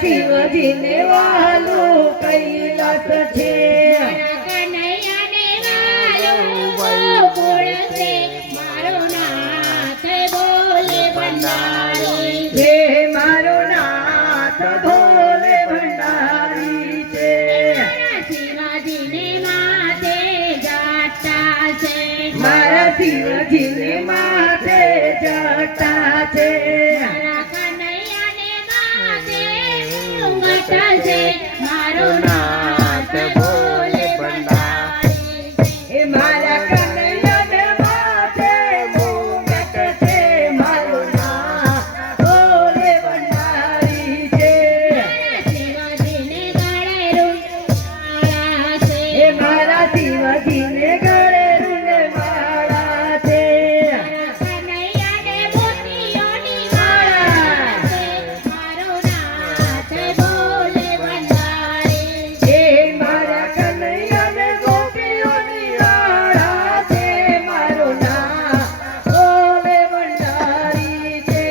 શિવજીને વાલું કૈલાસ છે કનૈયાને વાલું ગોકુળ છે મારો નાથ ભોલે ભંડારી છે મારો નાથ ભોલે ભંડારી છે શિવાજીને માથે જટા છે મારા શિવજીને માથે જટા છે મારો નાથ ભોલે ભંડારી એ મારા કનૈયાને માથે મુગટ છે મારો નાથ ભોલે ભંડારી છે શિવાજીને ગળે રૂંડાળા છે એ મારા શિવજીને ગળે રૂંડમાળા છે કનૈયાને મોતીઓની માળા છે મારો નાથ ભોલે ભંડારી એ મારા કનૈયાને ગોપીઓની વાળા છે મારો નાથ ભોલે ભંડારી છે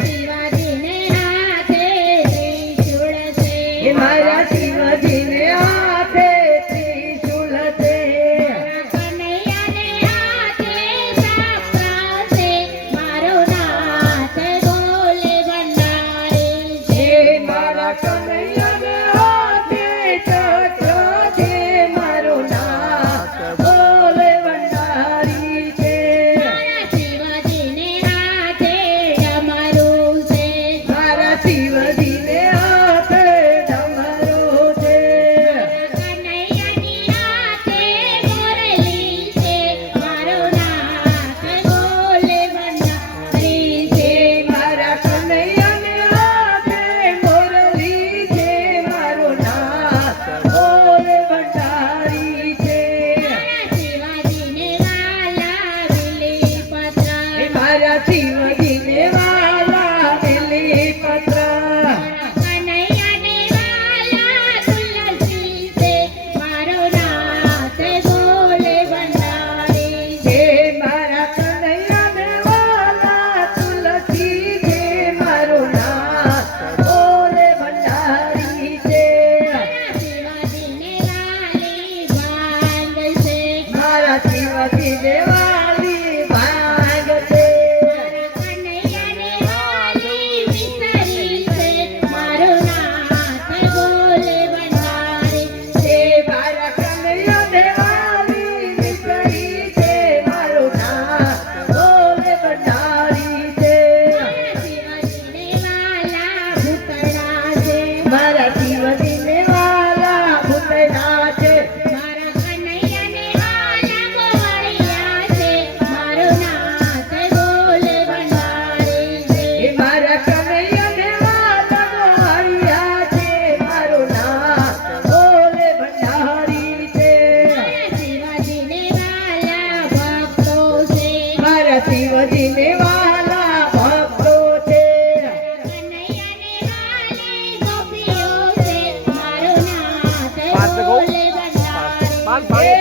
શિવાજીને હાથે ત્રિશૂળ છે એ મારા શિવજીને હાથે ત્રિશૂળ છે કનૈયાને હાથે સાપરા છે મારો નાથ ભોલે ભંડારી છે એ મારા કનૈયાને હાથે ચક્ર છે મારો નાથ ભોલે ભંડારી છે શિવાજીને હાથે ડમરું છે મારા શિવજીને હાથે ડમરો છે કનૈયાની હાથે મોરલી છે મારો નાથ ભોલે ભંડારી છે મારા કનૈયાને હાથે મોરલી છે મારો નાથ ભોલે ભંડારી છે શિવાજીને વાલા વિલી પત્ર એ મારા શિવજીને વાલા બીલીપત્ર કનૈયાને વાલા તુલસી છે મારો નાથ ભોલે ભંડારી છે મારા કનૈયાને વાલા તુલસી છે મારો નાથ ભોલે ભંડારી છે શિવાજીને વાલી ભાંગ છે મારા શિવજીને વાલી ભાંગ છે કનૈયાને વાલી વિસરી છે મારો નાથ ભોલે ભંડારી છે મારા કનૈયાને વાલી વિસરી છે મારો નાથ ભોલે ભંડારી છે શિવાજીને વાલા ભૂતળા છે મારા શિવજીને વાલા ભૂતળા છે મારા કનૈયાને વાલા ગોવાળિયા છે મારો નાથ ભોલે ભંડારી છે એ મારા કનૈયાને વાલા ગોવાળિયા છે મારો નાથ ભોલે ભંડારી છે શિવાજીને વાલા ભક્તો છે મારા શિવજીને વાલા ભક્તો છે કનૈયાને વાલી ગોપીઓ છે મારો નાથ ભોલે ભંડારી એ